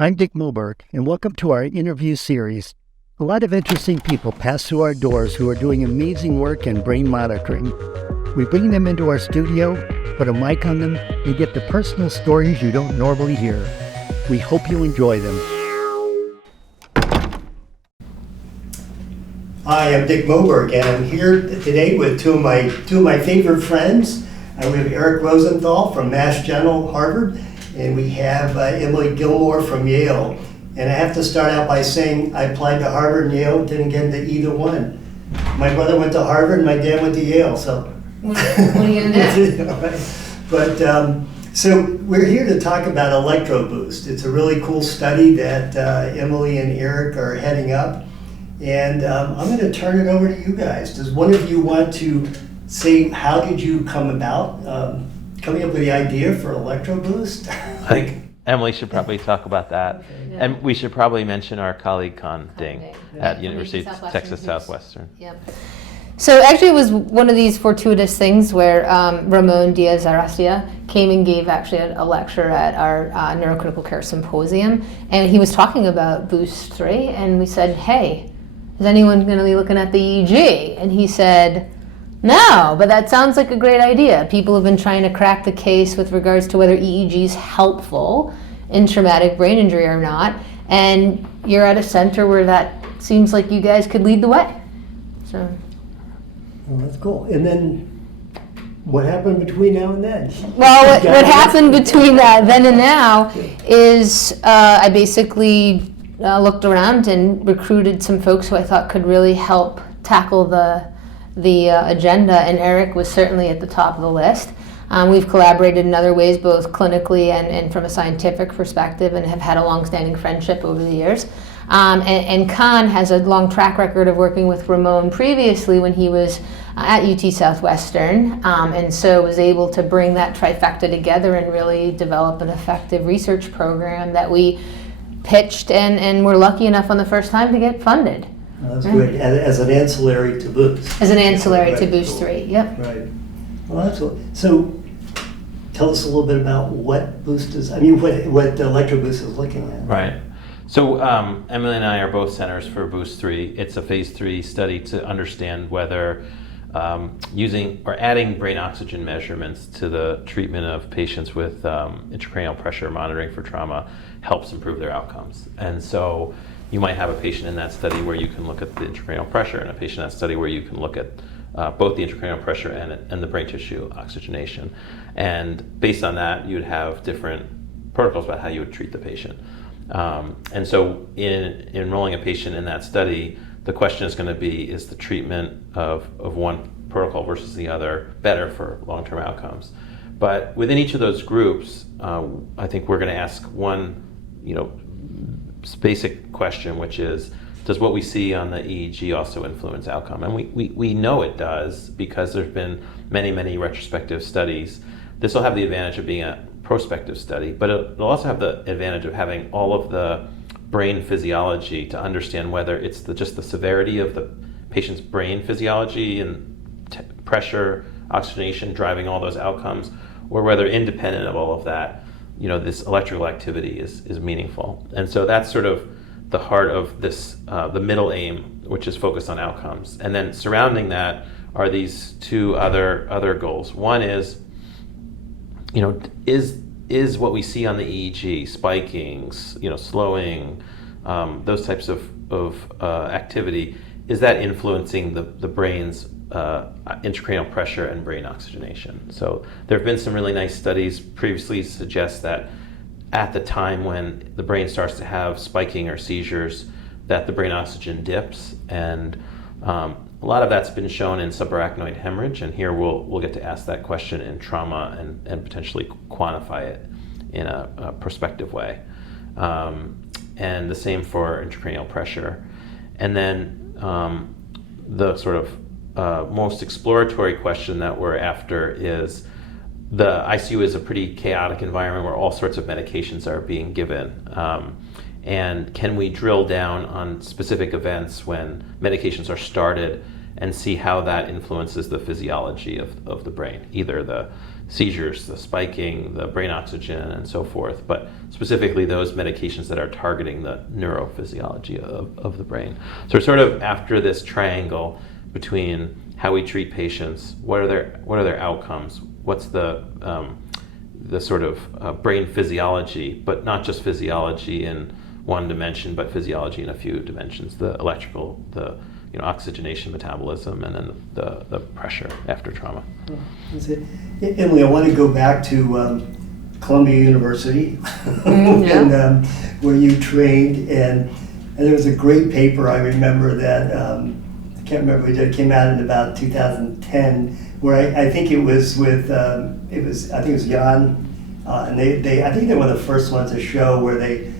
I'm Dick Moberg, and welcome to our interview series. A lot of interesting people pass through our doors who are doing amazing work in brain monitoring. We bring them into our studio, put a mic on them, and get the personal stories you don't normally hear. We hope you enjoy them. Hi, I'm Dick Moberg, and I'm here today with two of my favorite friends. We have Eric Rosenthal from Mass General, Harvard, and we have Emily Gilmore from Yale. And I have to start out by saying I applied to Harvard and Yale, didn't get into either one. My brother went to Harvard and my dad went to Yale, so. What are you gonna do? But, so we're here to talk about ELECTRO-BOOST. It's a really cool study that Emily and Eric are heading up. And I'm gonna turn it over to you guys. Does one of you want to say, how did you come about coming up with the idea for ELECTRO-BOOST? I think Emily should probably talk about that. Okay. Yeah. And we should probably mention our colleague Con Ding at From University of Texas Southwestern. Yep. So actually it was one of these fortuitous things where Ramon Diaz-Arrastia came and gave actually a lecture at our neurocritical care symposium, and he was talking about Boost 3, and we said, hey, is anyone going to be looking at the EEG? And he said, no, but that sounds like a great idea. People have been trying to crack the case with regards to whether EEG is helpful in traumatic brain injury or not, and you're at a center where that seems like you guys could lead the way. So. Well, that's cool. And then what happened between now and then? Well, what happened between then and now is I basically looked around and recruited some folks who I thought could really help tackle the agenda, and Eric was certainly at the top of the list. We've collaborated in other ways, both clinically and from a scientific perspective, and have had a long-standing friendship over the years. And Con has a long track record of working with Ramon previously when he was at UT Southwestern, and so was able to bring that trifecta together and really develop an effective research program that we pitched and were lucky enough on the first time to get funded. Oh, that's good. As an ancillary to Boost. As an ancillary to Right. Boost 3, yep. Right. Well, that's cool. So tell us a little bit about what Boost is, what ELECTRO-BOOST is looking at. Right. So Emily and I are both centers for Boost 3. It's a phase 3 study to understand whether using or adding brain oxygen measurements to the treatment of patients with intracranial pressure monitoring for trauma helps improve their outcomes. And so you might have a patient in that study where you can look at the intracranial pressure, and a patient in that study where you can look at both the intracranial pressure and the brain tissue oxygenation. And based on that, you'd have different protocols about how you would treat the patient. And so in enrolling a patient in that study, the question is going to be, is the treatment of one protocol versus the other better for long-term outcomes? But within each of those groups, I think we're going to ask one, basic question, which is, does what we see on the EEG also influence outcome? And we know it does, because there's been many, many retrospective studies. This will have the advantage of being a prospective study, but it'll also have the advantage of having all of the brain physiology to understand whether it's just the severity of the patient's brain physiology and pressure, oxygenation driving all those outcomes, or whether independent of all of that, this electrical activity is meaningful. And so that's sort of the heart of this, the middle aim, which is focused on outcomes. And then surrounding that are these two other goals. One is, is what we see on the EEG, spiking, slowing, those types of activity, is that influencing the brain's intracranial pressure and brain oxygenation? So there have been some really nice studies previously suggest that at the time when the brain starts to have spiking or seizures, that the brain oxygen dips, and a lot of that's been shown in subarachnoid hemorrhage, and here we'll get to ask that question in trauma and potentially quantify it in a prospective way. And the same for intracranial pressure. And then the sort of most exploratory question that we're after is, the ICU is a pretty chaotic environment where all sorts of medications are being given. And can we drill down on specific events when medications are started and see how that influences the physiology of the brain, either the seizures, the spiking, the brain oxygen, and so forth, but specifically those medications that are targeting the neurophysiology of the brain. So we're sort of after this triangle between how we treat patients, what are their outcomes, what's the sort of brain physiology, but not just physiology in one dimension, but physiology in a few dimensions, the electrical, the oxygenation, metabolism, and then the pressure after trauma. That's it. Emily, I want to go back to Columbia University, and, where you trained, and there was a great paper, I remember that, I can't remember, it came out in about 2010, where I think it was with, I think it was Jan, and I think they were one of the first ones to show where they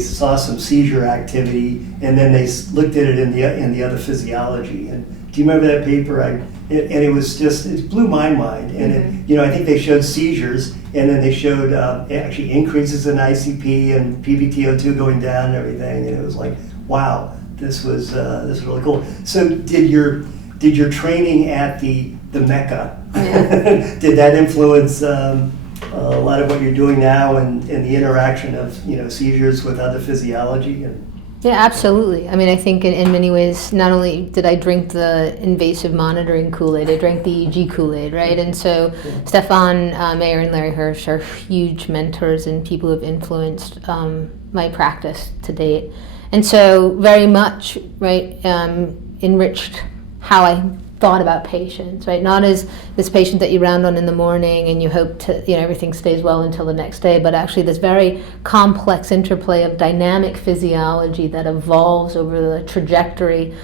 saw some seizure activity, and then they looked at it in the other physiology. And do you remember that paper? And it was just, it blew my mind. And I think they showed seizures, and then they showed actually increases in ICP and PBTO2 going down and everything. And it was like, wow, this was really cool. So did your training at the Mecca, did that influence a lot of what you're doing now and the interaction of seizures with other physiology? Yeah, absolutely. I mean, I think in many ways, not only did I drink the invasive monitoring Kool-Aid, I drank the EEG Kool-Aid, right? And so Stefan Mayer and Larry Hirsch are huge mentors and people who have influenced my practice to date. And so very much, right, enriched how I thought about patients, right? Not as this patient that you round on in the morning and you hope to, everything stays well until the next day, but actually this very complex interplay of dynamic physiology that evolves over the trajectory,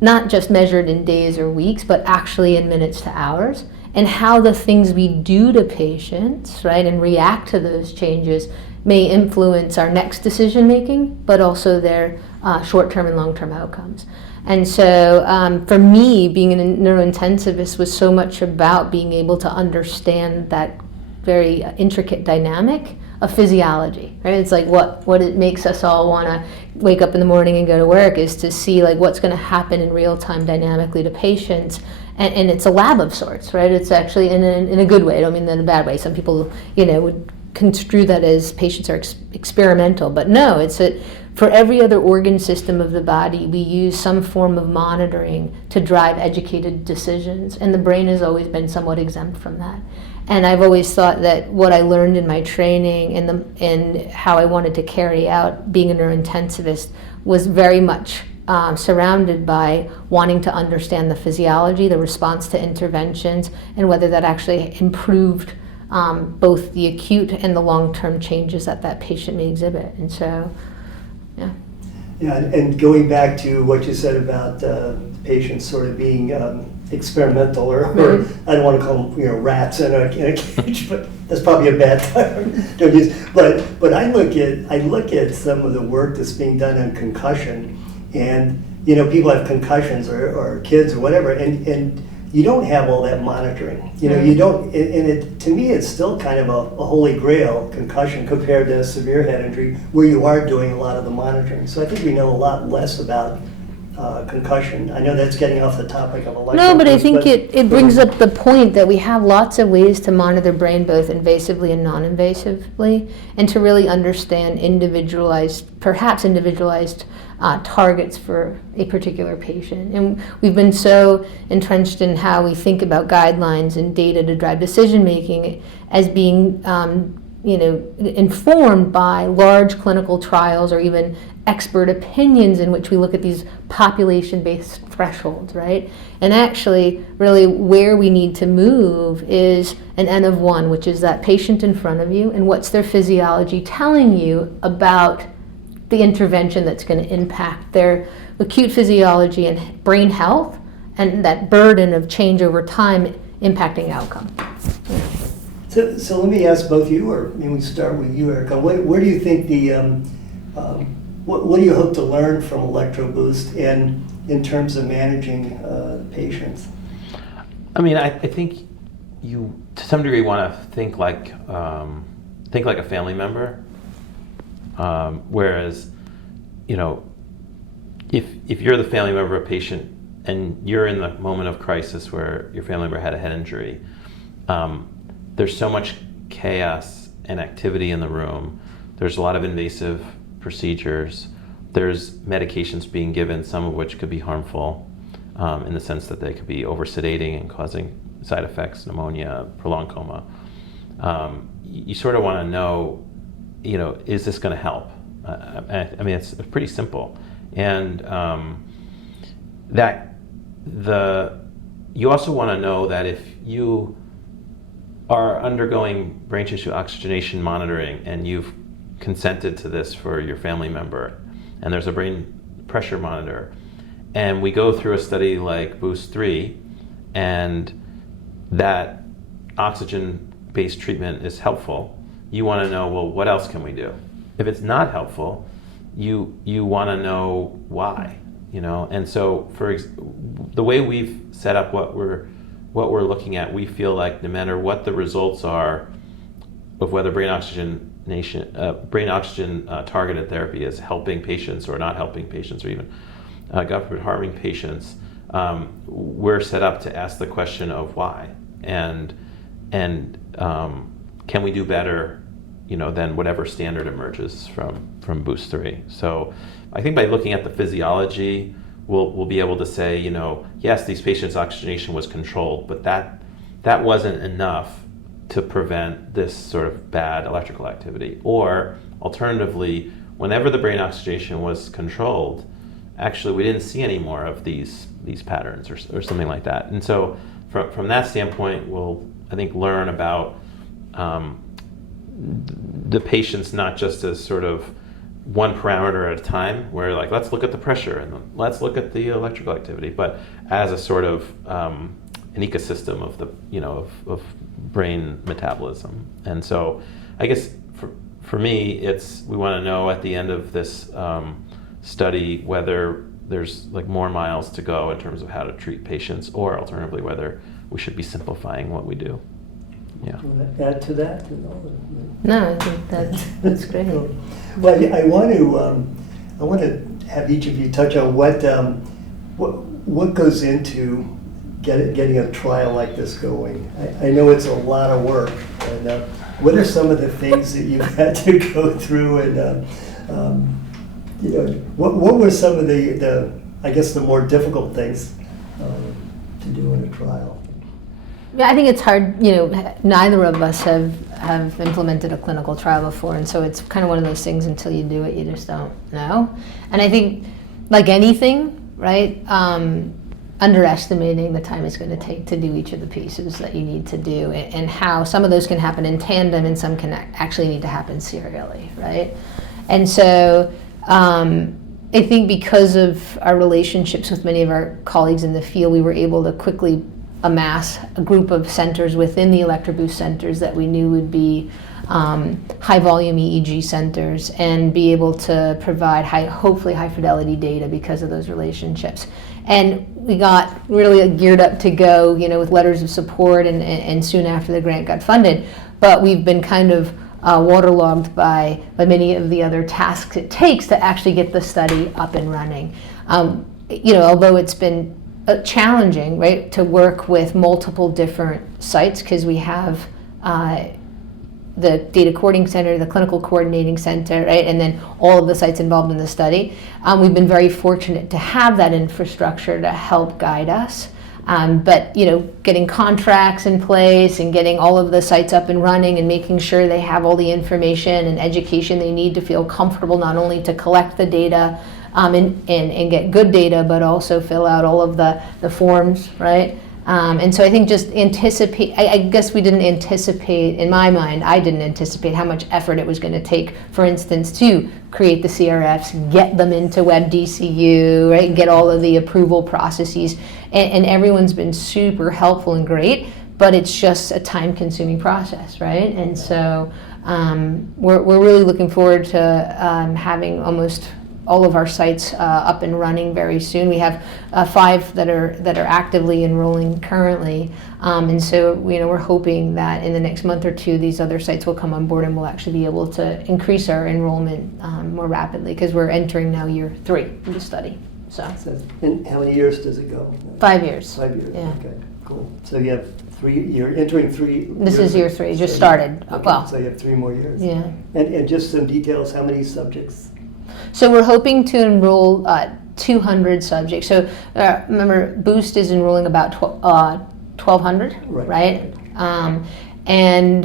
not just measured in days or weeks, but actually in minutes to hours, and how the things we do to patients, right, and react to those changes may influence our next decision making, but also their short-term and long-term outcomes. And so for me, being a neurointensivist was so much about being able to understand that very intricate dynamic of physiology, right? It's like what it makes us all want to wake up in the morning and go to work is to see like what's going to happen in real time dynamically to patients. And it's a lab of sorts, right? It's actually in a good way. I don't mean that in a bad way. Some people, would construe that as patients are experimental, but no, it's for every other organ system of the body, we use some form of monitoring to drive educated decisions, and the brain has always been somewhat exempt from that. And I've always thought that what I learned in my training and how I wanted to carry out being a neurointensivist was very much surrounded by wanting to understand the physiology, the response to interventions, and whether that actually improved both the acute and the long-term changes that patient may exhibit. And so, yeah. Yeah, and going back to what you said about patients sort of being experimental, or I don't want to call them rats in a cage, but that's probably a bad term to use. But I look at some of the work that's being done on concussion, and people have concussions or kids or whatever, and you don't have all that monitoring. You don't, and it, to me, it's still kind of a holy grail, concussion, compared to severe head injury, where you are doing a lot of the monitoring. So I think we know a lot less about concussion. I know that's getting off the topic of electro. No, but I think it brings up the point that we have lots of ways to monitor the brain, both invasively and non-invasively, and to really understand perhaps individualized targets for a particular patient. And we've been so entrenched in how we think about guidelines and data to drive decision making as being informed by large clinical trials or even expert opinions in which we look at these population-based thresholds, right? And actually, really where we need to move is an N of 1, which is that patient in front of you, and what's their physiology telling you about the intervention that's going to impact their acute physiology and brain health, and that burden of change over time impacting outcome. So let me ask both you, or maybe we start with you, Erica. Where do you think what do you hope to learn from ELECTRO-BOOST in terms of managing patients? I mean, I think you, to some degree, want to think like a family member. Whereas, if you're the family member of a patient and you're in the moment of crisis where your family member had a head injury, there's so much chaos and activity in the room. There's a lot of invasive procedures. There's medications being given, some of which could be harmful in the sense that they could be over-sedating and causing side effects, pneumonia, prolonged coma. You sort of want to know, is this going to help? I mean, it's pretty simple. And you also want to know that if you are undergoing brain tissue oxygenation monitoring and you've consented to this for your family member, and there's a brain pressure monitor, and we go through a study like Boost 3, and that oxygen-based treatment is helpful, you want to know, well, what else can we do? If it's not helpful, you want to know why, And so, the way we've set up what we're looking at, we feel like no matter what the results are of whether brain oxygen targeted therapy is helping patients or not helping patients, or even God forbid harming patients, we're set up to ask the question of why, and can we do better, than whatever standard emerges from Boost 3. So I think by looking at the physiology, we'll be able to say, yes, these patients' oxygenation was controlled, but that wasn't enough to prevent this sort of bad electrical activity. Or alternatively, whenever the brain oxygenation was controlled, actually we didn't see any more of these patterns or something like that. And so from that standpoint, we'll, I think, learn about the patients not just as sort of one parameter at a time, where like, let's look at the pressure and let's look at the electrical activity, but as a sort of an ecosystem of the of brain metabolism. And so I guess for me, we want to know at the end of this study whether there's like more miles to go in terms of how to treat patients, or alternatively whether we should be simplifying what we do. Yeah. Do you want to add to that? No, I think that's great. Well, I want to have each of you touch on what goes into getting a trial like this going. I know it's a lot of work, and what are some of the things that you've had to go through, and what were some of the I guess the more difficult things to do in a trial? Yeah, I think it's hard. Neither of us have implemented a clinical trial before, and so it's kind of one of those things. Until you do it, you just don't know. And I think, like anything, right? Underestimating the time it's going to take to do each of the pieces that you need to do, and how some of those can happen in tandem, and some can actually need to happen serially, right? And so I think because of our relationships with many of our colleagues in the field, we were able to quickly amass a group of centers within the ELECTRO-BOOST centers that we knew would be high volume EEG centers, and be able to provide hopefully high fidelity data because of those relationships. And we got really geared up to go, with letters of support, and soon after the grant got funded. But we've been kind of waterlogged by many of the other tasks it takes to actually get the study up and running. Although it's been challenging, right, to work with multiple different sites, because we have the data coordinating center, the clinical coordinating center, right, and then all of the sites involved in the study. We've been very fortunate to have that infrastructure to help guide us. But getting contracts in place and getting all of the sites up and running and making sure they have all the information and education they need to feel comfortable not only to collect the data and get good data, but also fill out all of the forms, right? And so I think just anticipate, I guess we didn't anticipate, in my mind, I didn't anticipate how much effort it was going to take, for instance, to create the CRFs, get them into WebDCU, right? Get all of the approval processes. And everyone's been super helpful and great, but it's just a time-consuming process, right? And so we're really looking forward to having almost all of our sites up and running very soon. We have 5 that are actively enrolling currently, and so we're hoping that in the next month or two these other sites will come on board, and we'll actually be able to increase our enrollment more rapidly, because we're entering now year 3 of the study. So And how many years does it go? 5 years. 5 years. Yeah. Okay, cool. So you have You're entering 3. This is year 3, just started. Okay, Well, so you have 3 more years. yeah. And just some details, how many subjects? So we're hoping to enroll 200 subjects. So remember, Boost is enrolling about 1,200, right? And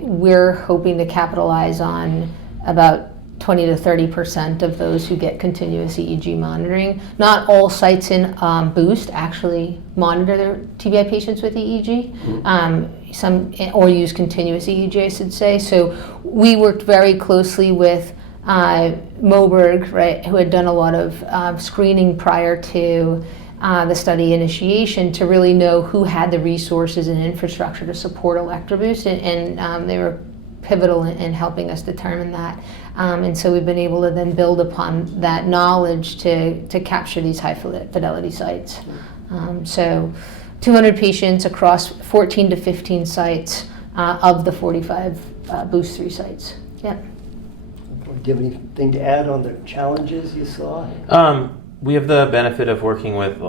we're hoping to capitalize on about 20 to 30% of those who get continuous EEG monitoring. Not all sites in Boost actually monitor their TBI patients with EEG. Some or use continuous EEG, I should say. So we worked very closely with Moberg, right, who had done a lot of screening prior to the study initiation to really know who had the resources and infrastructure to support ELECTRO-BOOST, and they were pivotal in helping us determine that. And so we've been able to then build upon that knowledge to capture these high fidelity sites. So 200 patients across 14 to 15 sites of the 45 Boost 3 sites. Yeah. Do you have anything to add on the challenges you saw? We have the benefit of working with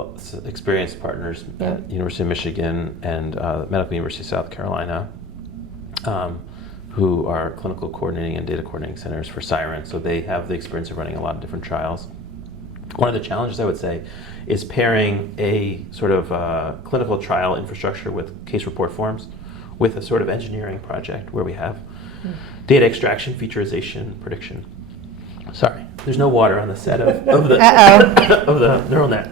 experienced partners at University of Michigan and Medical University of South Carolina, who are clinical coordinating and data coordinating centers for Siren. So they have the experience of running a lot of different trials. One of the challenges, I would say, is pairing a sort of clinical trial infrastructure with case report forms with a sort of engineering project where we have data extraction, featurization, prediction. Sorry, there's no water on the set of the of the neural net.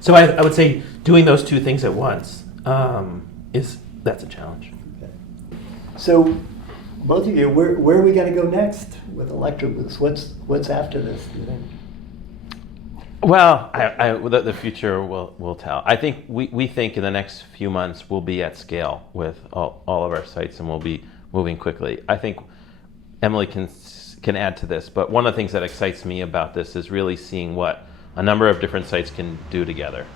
So I would say doing those two things at once that's a challenge. Okay. So both of you, where are we going to go next with ELECTRO-BOOST? What's after this, do you think? Well, the future will tell. I think we think in the next few months we'll be at scale with all of our sites, and we'll be moving quickly. I think Emily can add to this, but one of the things that excites me about this is really seeing what a number of different sites can do together.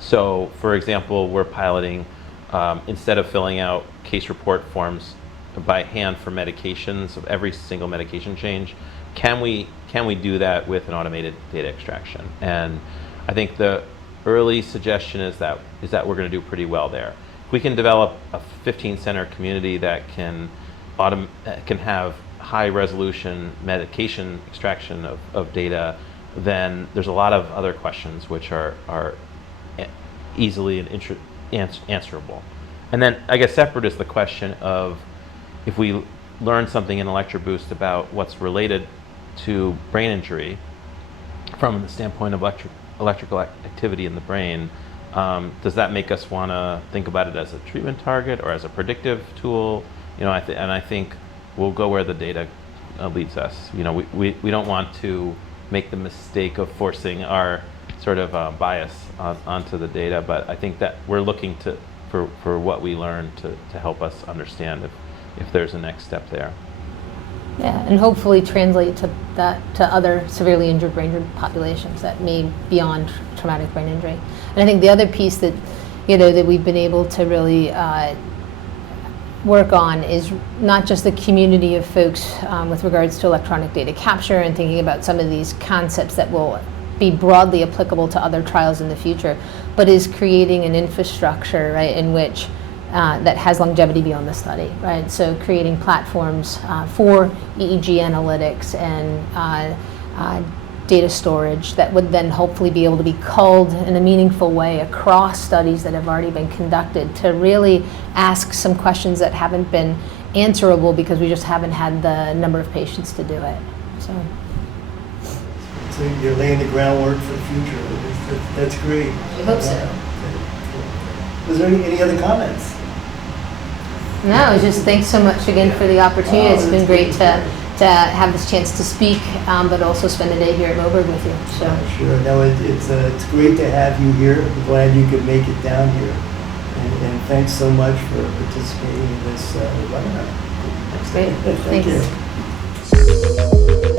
So, for example, we're piloting, instead of filling out case report forms by hand for medications of every single medication change, can we do that with an automated data extraction? And I think the early suggestion is that we're going to do pretty well there. If we can develop a 15-center community that can have high resolution medication extraction of data, then there's a lot of other questions which are easily answerable. And then I guess separate is the question of if we learn something in ELECTRO-BOOST about what's related to brain injury from the standpoint of electrical activity in the brain, does that make us want to think about it as a treatment target or as a predictive tool? And I think we'll go where the data leads us. We don't want to make the mistake of forcing our sort of bias onto the data, but I think that we're looking for what we learn to help us understand if there's a next step there. Yeah, and hopefully translate to other severely injured brain injured populations that may beyond traumatic brain injury. And I think the other piece that that we've been able to really work on is not just the community of folks with regards to electronic data capture and thinking about some of these concepts that will be broadly applicable to other trials in the future, but is creating an infrastructure, right, in which that has longevity beyond the study, right? So creating platforms for EEG analytics and data storage that would then hopefully be able to be culled in a meaningful way across studies that have already been conducted to really ask some questions that haven't been answerable because we just haven't had the number of patients to do it. So you're laying the groundwork for the future. That's great. I hope so. Was there any other comments? No, just thanks so much again for the opportunity. It's been great to have this chance to speak, but also spend the day here at Moberg with you. So. Sure. No, it's great to have you here. I'm glad you could make it down here. And thanks so much for participating in this webinar. That's great. Thank Thanks. you.